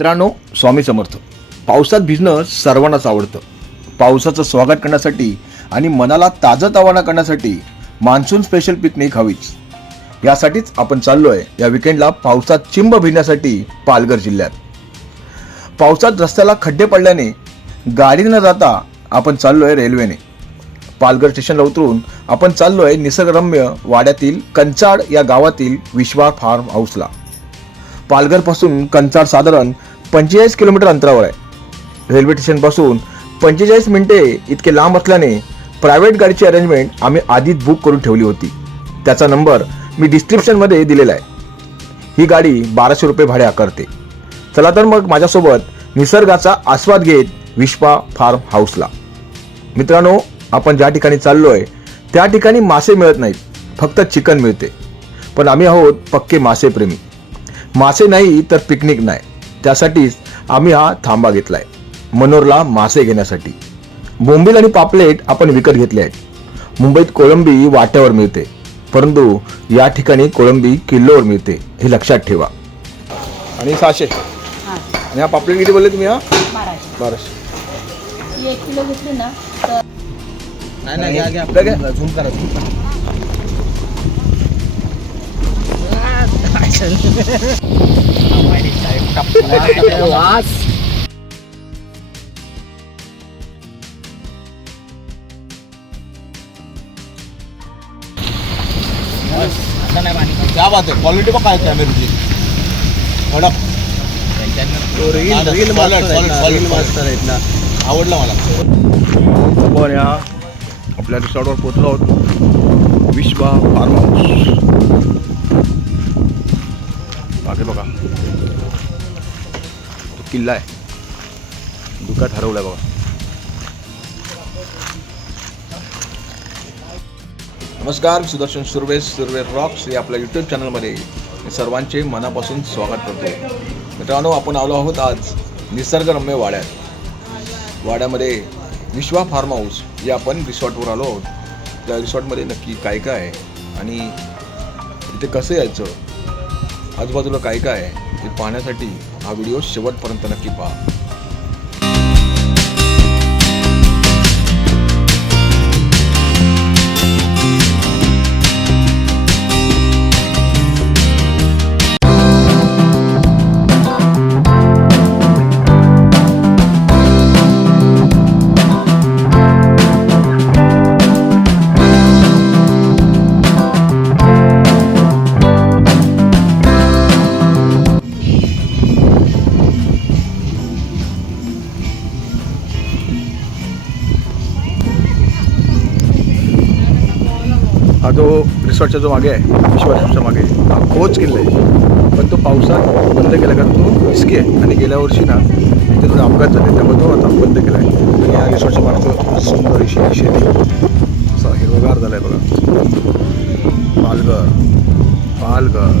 मित्रांनो स्वामी समर्थ पावसात भिजणं सर्वांनाच आवडतं. पावसाचं स्वागत करण्यासाठी आणि मनाला ताजं तवाना करण्यासाठी मान्सून स्पेशल पिकनिक हवीच. यासाठीच आपण चाललोय या विकेंडला पावसात चिंब भिजण्यासाठी पालघर जिल्ह्यात. पावसात रस्त्याला खड्डे पडल्याने गाडी न जाता आपण चाललोय रेल्वेने पालघर स्टेशनला उतरून आपण चाललोय निसर्गरम्य वाड्यातील कंचाड या गावातील विश्वा फार्म हाऊसला पालघरपासून कंचाड साधारण पंचेचाळीस किलोमीटर अंतरावर आहे. रेल्वे स्टेशनपासून पंचेचाळीस मिनिटे इतके लांब असल्याने प्रायव्हेट गाडीची अरेंजमेंट आम्ही आधीच बुक करून ठेवली होती. त्याचा नंबर मी डिस्क्रिप्शनमध्ये दिलेला आहे. ही गाडी बाराशे रुपये भाडे आकारते. चला तर मग माझ्यासोबत निसर्गाचा आस्वाद घेत विश्वा फार्म हाऊसला. मित्रांनो आपण ज्या ठिकाणी चाललो आहे त्या ठिकाणी मासे मिळत नाहीत. फक्त चिकन मिळते. पण आम्ही आहोत पक्के मासेप्रेमी. मासे नाही तर पिकनिक नाही. त्यासाठीच आम्ही हा थांबा घेतलाय. मनोरला मासे घेण्यासाठी. बोंबील आणि पापलेट आपण विकत घेतले आहेत. मुंबईत कोळंबी वाट्यावर मिळते. परंतु या ठिकाणी कोळंबी किलोवर मिळते हे लक्षात ठेवा. आणि सहाशे. हां. आणि हा पापलेट किती बोलले तुम्ही हा? बाराशे. एक किलो घेतली ना तर झूम करा. क्या बात आहे क्वालिटी बघ काय कॅमेऱ्याची कडक रील solid, solid, solid. आवडला मला आपण आपल्या रिसॉर्टवर पोहोचलो आहोत विश्वा फार्म हाऊस किल्ला आहे. दुकात हरवलाय बघा. नमस्कार सुदर्शन सुर्वे सुर्वे रॉक्स या आपल्या यूट्यूब चॅनलमध्ये सर्वांचे मनापासून स्वागत करतो. मित्रांनो आपण आलो आहोत आज निसर्गरम्य वाड्यात. वाड्यामध्ये विश्वा फार्म हाऊस या आपण रिसॉर्टवर आलो आहोत. त्या रिसॉर्टमध्ये नक्की काय काय आहे आणि इथे कसं यायचं? आजूबाजूला काय काय आहे हे पाहण्यासाठी हा व्हिडिओ शेवटपर्यंत नक्की पहा. जो जो मागे आहे. विश्वासच्या मागे हा खोच किल्ला आहे. पण तो पावसात बंद केला कारण तो रिस्की आहे. आणि गेल्या वर्षी ना इथे थोडे अपघात झाले. त्यामुळे तो आता बंद केला आहे. आणि या रिसॉर्टच्या मागचं सुंदर अशी शेती. असा हिरवगार झाला आहे बघा. पालघर पालघर.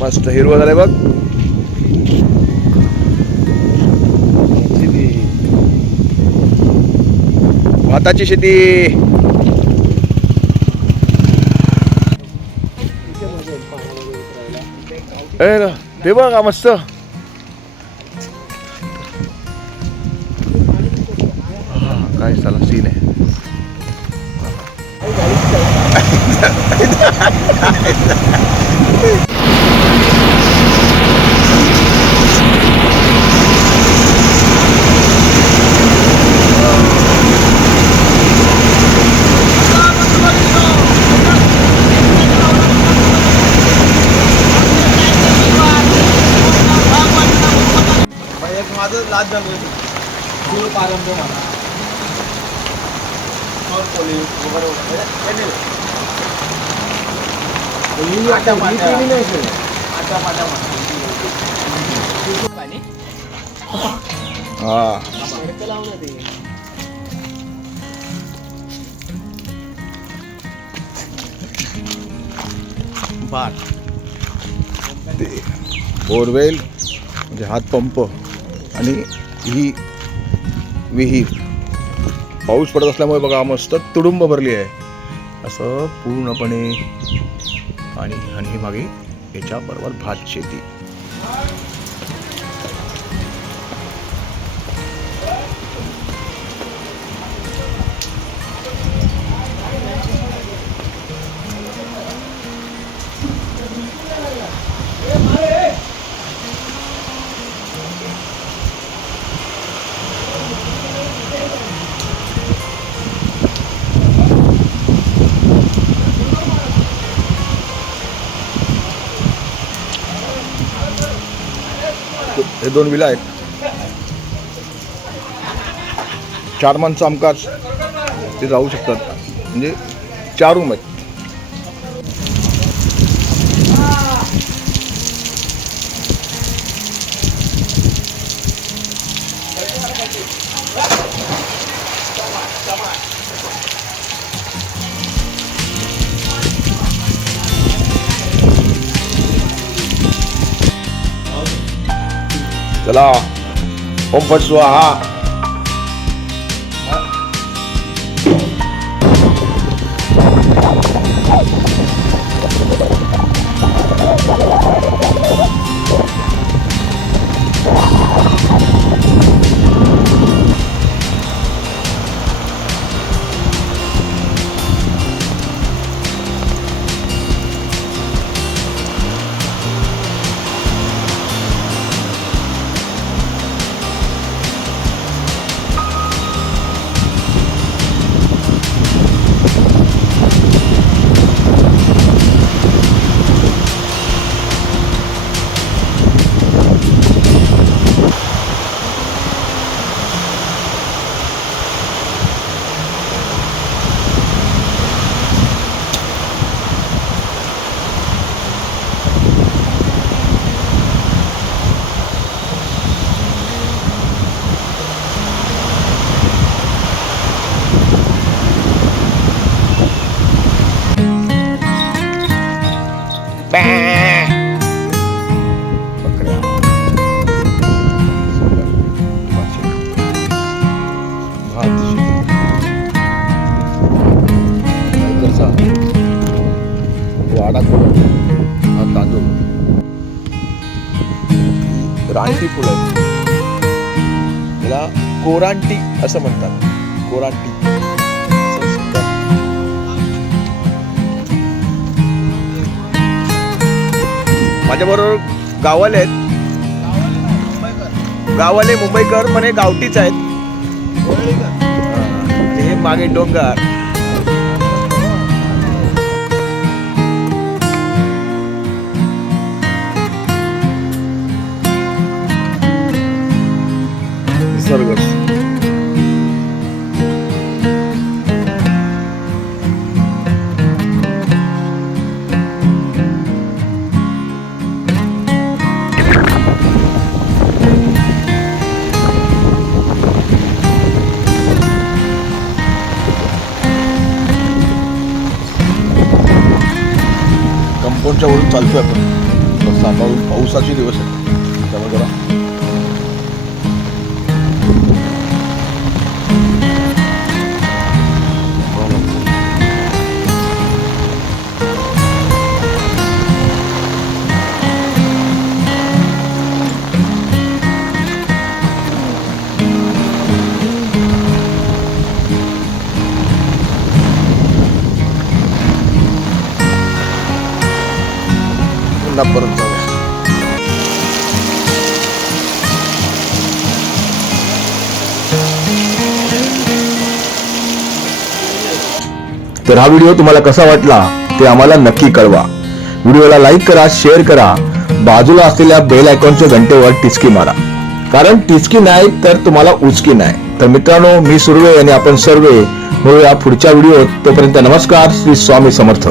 मस्त हिरवं झालंय बघ. भाताची शेती. ते बघा मस्त. काय चला सीन आहे. माझं लाच झालं फुल पारंभ मला और पोलीस वगैरे वगैरे हा ते बोरवेल म्हणजे हातपंप आणि ही विहीर. पाऊस पडत असल्यामुळे बघा मस्त तुडुंब भरली आहे. असं पूर्णपणे आणि आणि ही मागे याच्या बरोबर भात शेती. हे दोन विला आहेत. चार माणसं आमकाच ते राहू शकतात. म्हणजे चार रूम आहेत. 了，我们不说啊。रानटी फुलं आहेत. त्याला कोरांटी असं म्हणतात. कोरांटी. माझ्याबरोबर गावाले आहेत. गावाले मुंबईकर पण हे गावठीच आहेत. हे मागे डोंगर. कंपाऊंडच्या चालतोय आपण थोडं सांभाळून पावसाचे दिवस आहेत चला परत तर हा व्हिडिओ तुम्हाला कसा वाटला ते आम्हाला नक्की कळवा. व्हिडिओला लाईक करा शेअर करा. बाजूला असलेल्या बेल आयकॉनच्या घंटेवर टिचकी मारा. कारण टिचकी नाही तर तुम्हाला उचकी नाही. तर मित्रांनो मी सुर्वे आणि आपण सर्वे मिळूया पुढच्या व्हिडिओत. तोपर्यंत नमस्कार श्री स्वामी समर्थ.